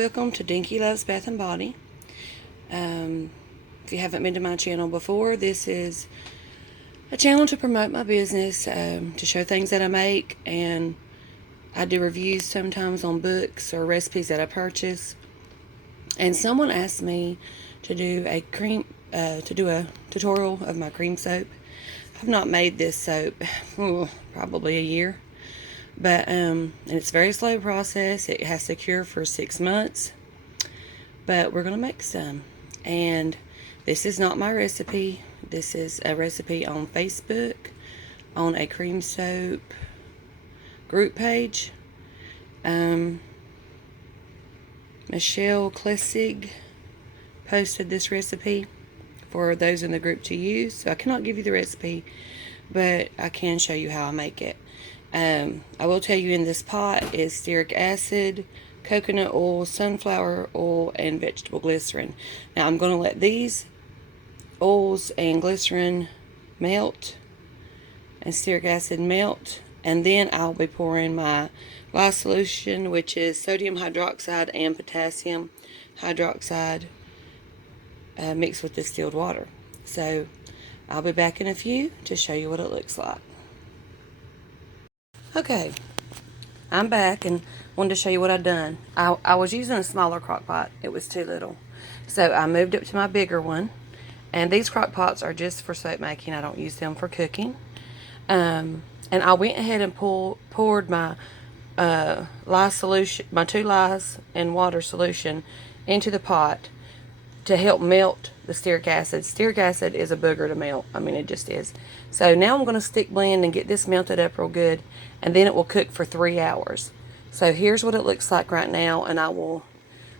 welcome to Dinky Loves Bath and Body. If you haven't been to my channel before, this is a channel to promote my business, to show things that I make, and I do reviews sometimes on books or recipes that I purchase. And someone asked me to do a tutorial of my cream soap. I've not made this soap probably a year. But and it's a very slow process. It has to cure for 6 months. But we're going to make some. And this is not my recipe. This is a recipe on Facebook, on a cream soap group page. Michelle Klessig posted this recipe for those in the group to use. So I cannot give you the recipe, but I can show you how I make it. I will tell you, in this pot is stearic acid, coconut oil, sunflower oil, and vegetable glycerin. Now I'm going to let these oils and glycerin melt and stearic acid melt, and then I'll be pouring my lye solution, which is sodium hydroxide and potassium hydroxide mixed with distilled water. So I'll be back in a few to show you what it looks like. Okay, I'm back and wanted to show you what I've done. I was using a smaller crock pot. It was too little. So I moved up to my bigger one. And these crock pots are just for soap making. I don't use them for cooking. And I went ahead and poured my lye solution, my 2 lyes and water solution into the pot to help melt the stearic acid. Stearic acid is a booger to melt. I mean, it just is. So now I'm going to stick blend and get this melted up real good, and then it will cook for 3 hours. So here's what it looks like right now, and I will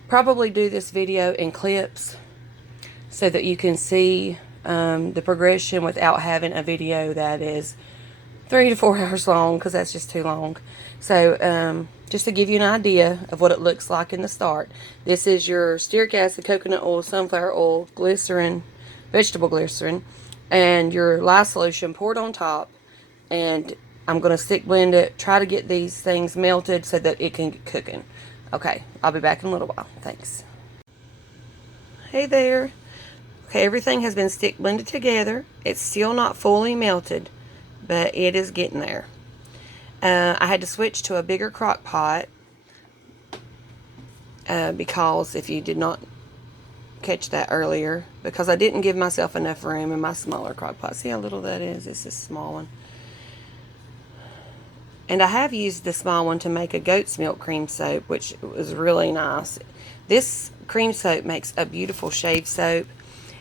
probably do this video in clips so that you can see the progression without having a video that is 3 to 4 hours long, because that's just too long. So just to give you an idea of what it looks like in the start, this is your stearic acid, coconut oil, sunflower oil, glycerin, vegetable glycerin, and your lye solution poured on top. And I'm going to stick blend it, try to get these things melted so that it can get cooking. Okay, I'll be back in a little while. Thanks. Hey there. Okay, everything has been stick blended together. It's still not fully melted, but it is getting there. I had to switch to a bigger crock pot because, if you did not catch that earlier, because I didn't give myself enough room in my smaller crock pot. See how little that is? This is a small one. And I have used the small one to make a goat's milk cream soap, which was really nice. This cream soap makes a beautiful shave soap.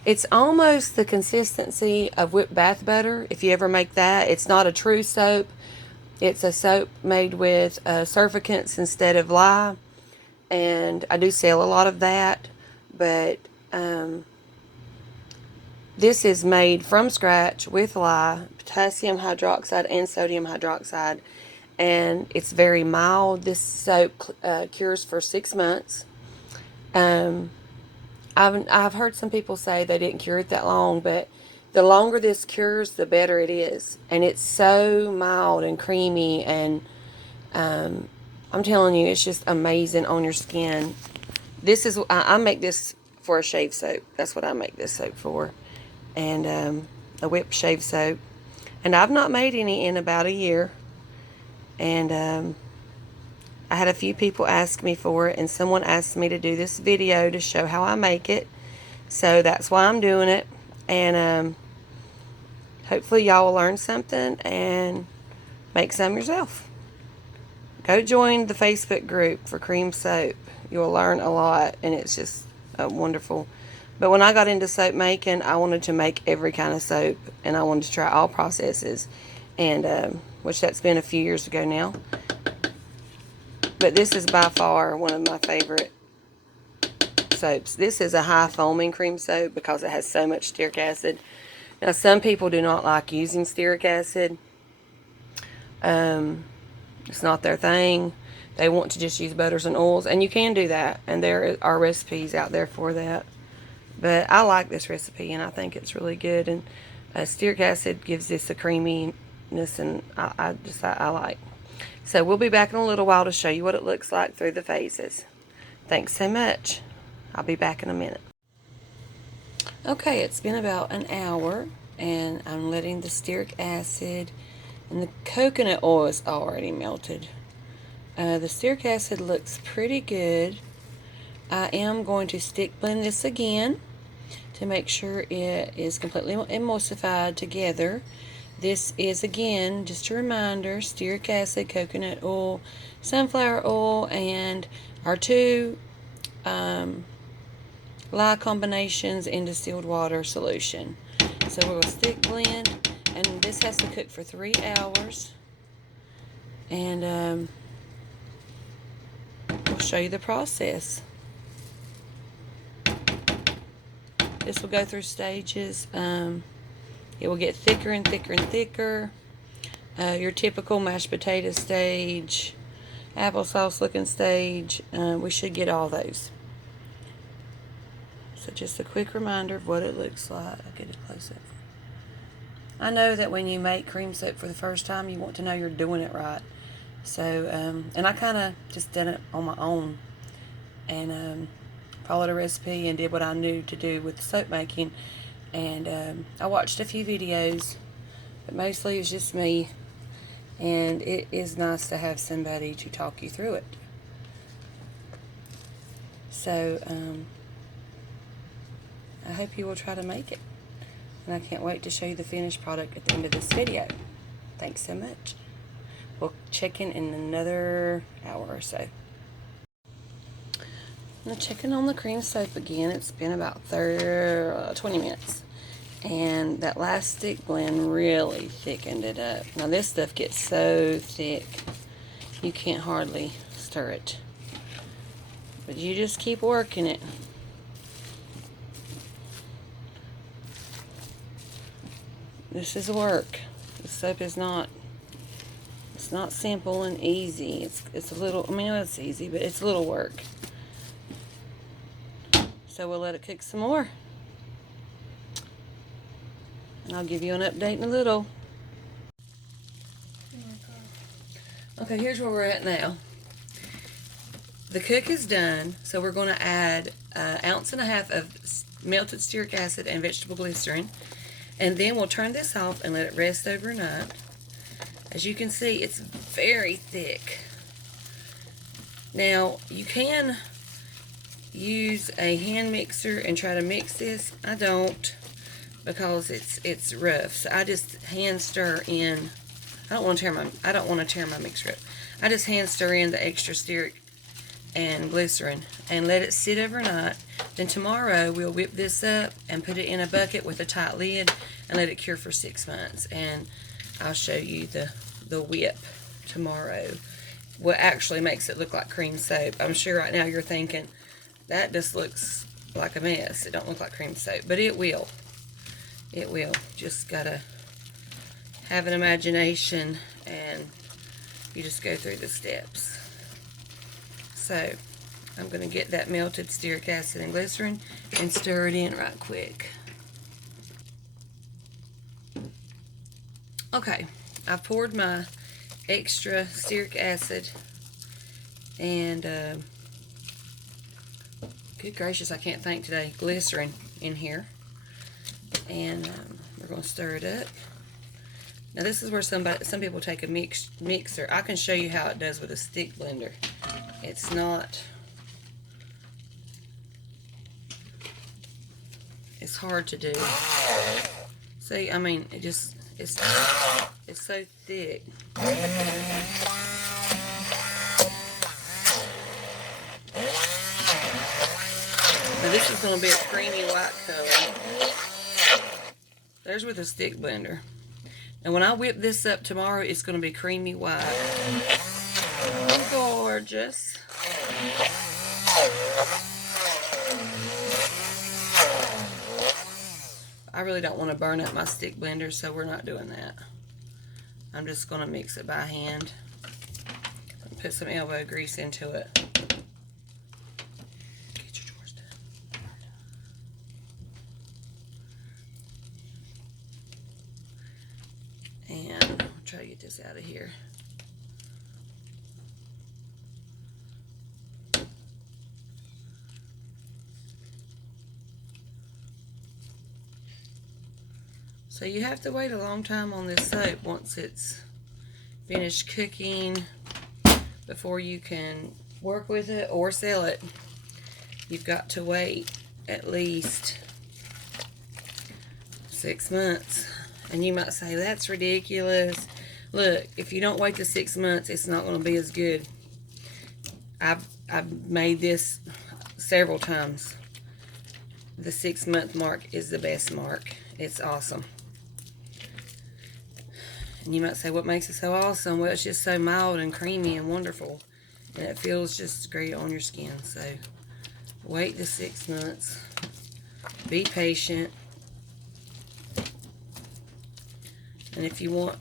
It's almost the consistency of whipped bath butter, if you ever make that. It's not a true soap. It's a soap made with surfactants instead of lye. And I do sell a lot of that. But this is made from scratch with lye, potassium hydroxide, and sodium hydroxide. And it's very mild. This soap cures for 6 months. I've heard some people say they didn't cure it that long, but the longer this cures, the better it is. And it's so mild and creamy, and I'm telling you, it's just amazing on your skin. This is, I make this for a shave soap. That's what I make this soap for. And a whipped shave soap. And I've not made any in about a year. And I had a few people ask me for it, and someone asked me to do this video to show how I make it. So that's why I'm doing it. And hopefully y'all will learn something and make some yourself. Go join the Facebook group for cream soap. You'll learn a lot, and it's just wonderful. But when I got into soap making, I wanted to make every kind of soap, and I wanted to try all processes. And which that's been a few years ago now. But this is by far one of my favorite soaps. This is a high foaming cream soap because it has so much stearic acid. Now, some people do not like using stearic acid. It's not their thing. They want to just use butters and oils, and you can do that. And there are recipes out there for that. But I like this recipe, and I think it's really good. And stearic acid gives this a creaminess, and I like. So we'll be back in a little while to show you what it looks like through the phases. Thanks so much. I'll be back in a minute. Okay, it's been about an hour, and I'm letting the stearic acid and the coconut oil is already melted. The stearic acid looks pretty good. I am going to stick blend this again to make sure it is completely emulsified together. This is, again, just a reminder, stearic acid, coconut oil, sunflower oil, and our two lye combinations in distilled water solution. So we're going to stick blend, and this has to cook for 3 hours. And we'll show you the process. This will go through stages. It will get thicker and thicker and thicker. Your typical mashed potato stage, applesauce looking stage, we should get all those. So just a quick reminder of what it looks like. I'll get it close up. I know that when you make cream soap for the first time, you want to know you're doing it right. So, and I kind of just did it on my own, and followed a recipe and did what I knew to do with the soap making. And I watched a few videos, but mostly it was just me, and it is nice to have somebody to talk you through it. So I hope you will try to make it, and I can't wait to show you the finished product at the end of this video. Thanks so much. We'll check in another hour or so. I'm checking on the cream soap again. It's been about 20 minutes. And that last stick blend really thickened it up. Now this stuff gets so thick, you can't hardly stir it. But you just keep working it. This is work. The soap is not, it's not simple and easy. It's a little, I mean, it's easy, but it's a little work. So we'll let it cook some more. And I'll give you an update in a little. Okay, here's where we're at now. The cook is done, so we're going to add 1.5 ounces of melted stearic acid and vegetable glycerin. And then we'll turn this off and let it rest overnight. As you can see, it's very thick. Now, you can use a hand mixer and try to mix this. I don't, because it's rough. So I just hand stir in. I don't want to tear my mixer up. I just hand stir in the extra stearic and glycerin and let it sit overnight. Then tomorrow we'll whip this up and put it in a bucket with a tight lid and let it cure for 6 months. And I'll show you the whip tomorrow. What actually makes it look like cream soap. I'm sure right now you're thinking, that just looks like a mess. It don't look like cream soap, but it will. It will. Just gotta have an imagination, and you just go through the steps. So I'm gonna get that melted stearic acid and glycerin and stir it in right quick. Okay, I've poured my extra stearic acid and good gracious, I can't think today, glycerin in here. And we're going to stir it up. Now this is where some people take a mixer. I can show you how it does with a stick blender. It's not, it's hard to do. See, I mean, it's so thick. Now this is going to be a creamy white color. There's with a stick blender. And when I whip this up tomorrow, it's going to be creamy white. Oh, gorgeous. I really don't want to burn up my stick blender, so we're not doing that. I'm just going to mix it by hand. Put some elbow grease into it. Get your drawers done. And I'll try to get this out of here. So you have to wait a long time on this soap once it's finished cooking before you can work with it or sell it. You've got to wait at least 6 months. And you might say, that's ridiculous. Look, if you don't wait the 6 months, it's not going to be as good. I've made this several times. The 6 month mark is the best mark. It's awesome. And you might say, what makes it so awesome? Well, it's just so mild and creamy and wonderful. And it feels just great on your skin. So wait the 6 months. Be patient. And if you want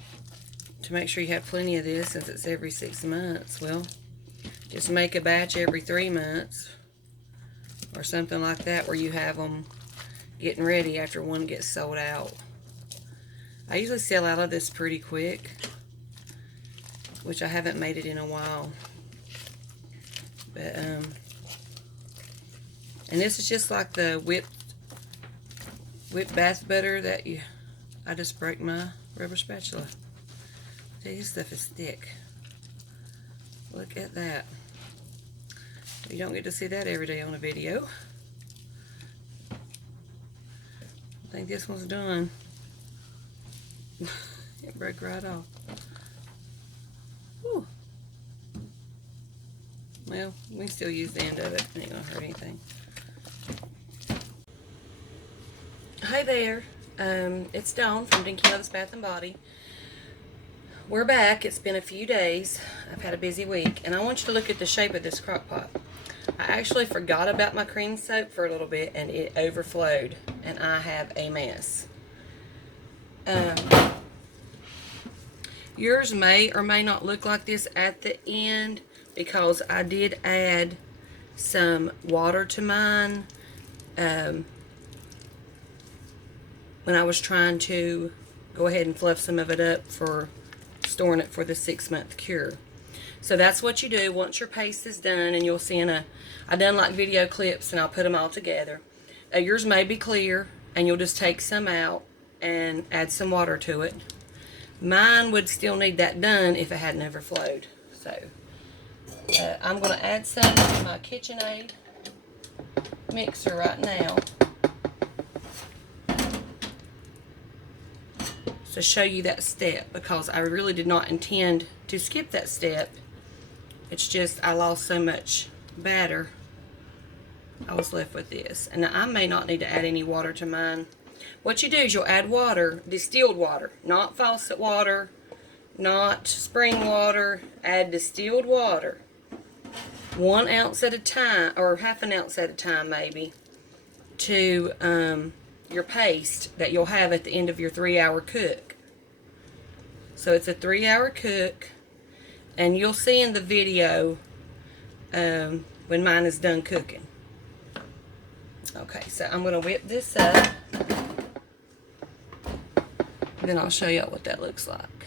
to make sure you have plenty of this, since it's every 6 months, well, just make a batch every 3 months or something like that, where you have them getting ready after one gets sold out. I usually sell out of this pretty quick, which I haven't made it in a while. But and this is just like the whipped bath butter that I just broke my rubber spatula. This stuff is thick. Look at that. You don't get to see that every day on a video. I think this one's done. It broke right off. Whew. Well, we can still use the end of it. It ain't gonna hurt anything. Hi there. It's Dawn from Dinky Loves Bath and Body. We're back. It's been a few days. I've had a busy week, and I want you to look at the shape of this crock pot. I actually forgot about my cream soap for a little bit, and it overflowed, and I have a mess. Yours may or may not look like this at the end, because I did add some water to mine when I was trying to go ahead and fluff some of it up for storing it for the 6 month cure. So that's what you do once your paste is done, and you'll see I done like video clips, and I'll put them all together. Yours may be clear, and you'll just take some out and add some water to it. Mine would still need that done if it hadn't overflowed. So I'm going to add some to my KitchenAid mixer right now to show you that step, because I really did not intend to skip that step. It's just I lost so much batter, I was left with this. And now I may not need to add any water to mine. What you do is you'll add water, distilled water, not faucet water, not spring water. Add distilled water, 1 ounce at a time, or half an ounce at a time maybe, to your paste that you'll have at the end of your 3-hour cook. So it's a 3-hour cook, and you'll see in the video when mine is done cooking. Okay, so I'm going to whip this up, then I'll show you what that looks like.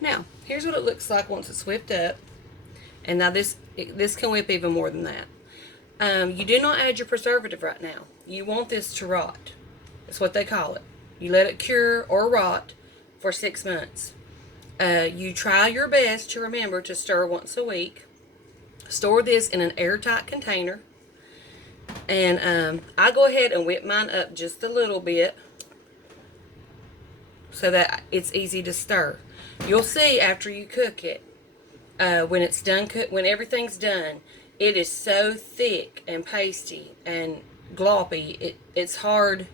Now, here's what it looks like once it's whipped up. And now this can whip even more than that. You do not add your preservative right now. You want this to rot. That's what they call it. You let it cure or rot for 6 months. You try your best to remember to stir once a week. Store this in an airtight container. And I go ahead and whip mine up just a little bit so that it's easy to stir. You'll see after you cook it, when it's done, when everything's done, it is so thick and pasty and gloppy. It's hard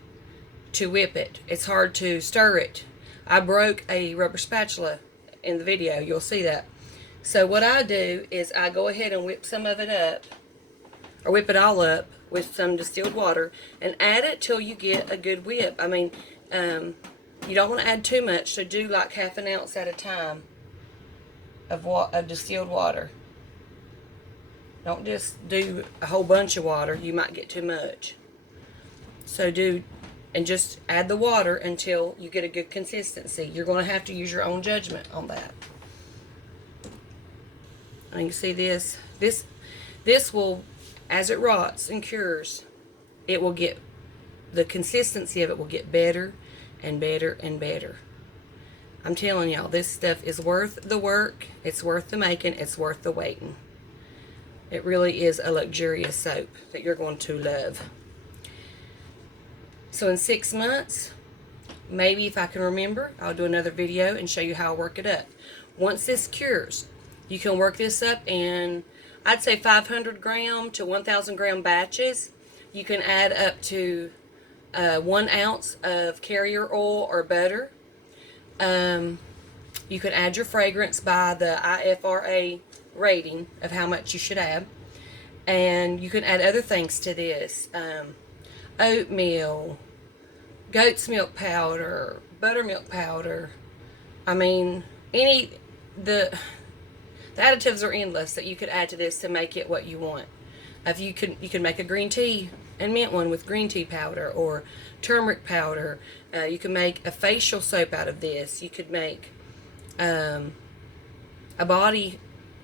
to whip it. It's hard to stir it. I broke a rubber spatula in the video. You'll see that. So what I do is I go ahead and whip some of it up, or whip it all up with some distilled water, and add it till you get a good whip. I mean, you don't want to add too much, so do like half an ounce at a time of distilled water. Don't just do a whole bunch of water. You might get too much. So and just add the water until you get a good consistency. You're going to have to use your own judgment on that. And you see this will, as it rots and cures, it will get, the consistency of it will get better and better and better. I'm telling y'all, this stuff is worth the work. It's worth the making. It's worth the waiting. It really is a luxurious soap that you're going to love. So in 6 months, maybe if I can remember, I'll do another video and show you how I work it up. Once this cures, you can work this up in, I'd say 500 gram to 1,000 gram batches. You can add up to 1 ounce of carrier oil or butter. You can add your fragrance by the IFRA rating of how much you should add. And you can add other things to this. Oatmeal, goat's milk powder, buttermilk powder. I mean, the additives are endless that you could add to this to make it what you want. If you can make a green tea and mint one with green tea powder or turmeric powder. You can make a facial soap out of this. You could make a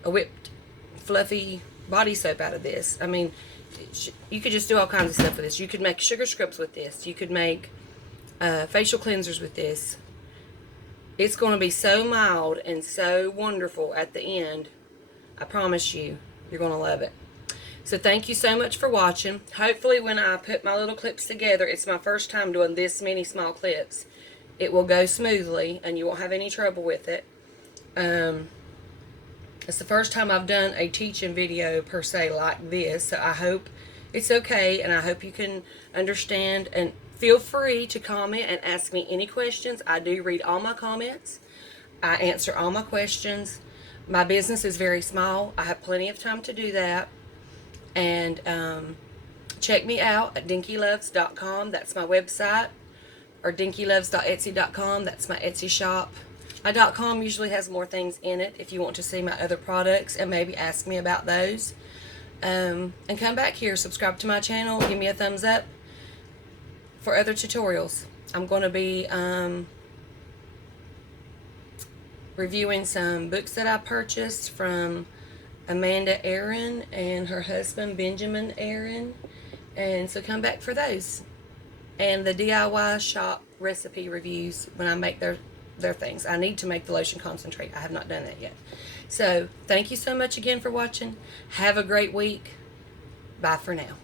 whipped fluffy body soap out of this. I mean, you could just do all kinds of stuff with this. You could make sugar scrubs with this. You could make facial cleansers with this. It's going to be so mild and so wonderful at the end. I promise you, you're going to love it. So thank you so much for watching. Hopefully when I put my little clips together, it's my first time doing this many small clips, it will go smoothly and you won't have any trouble with it. It's the first time I've done a teaching video per se like this, so I hope it's okay and I hope you can understand, and feel free to comment and ask me any questions. I do read all my comments. I answer all my questions. My business is very small. I have plenty of time to do that. And check me out at dinkyloves.com. That's my website. Or dinkyloves.etsy.com. That's my Etsy shop. My .com usually has more things in it if you want to see my other products and maybe ask me about those. And come back here, subscribe to my channel, give me a thumbs up for other tutorials. I'm going to be reviewing some books that I purchased from Amanda Aaron and her husband Benjamin Aaron, and so come back for those, and the DIY shop recipe reviews when I make their things. I need to make the lotion concentrate. I have not done that yet. So thank you so much again for watching. Have a great week. Bye for now.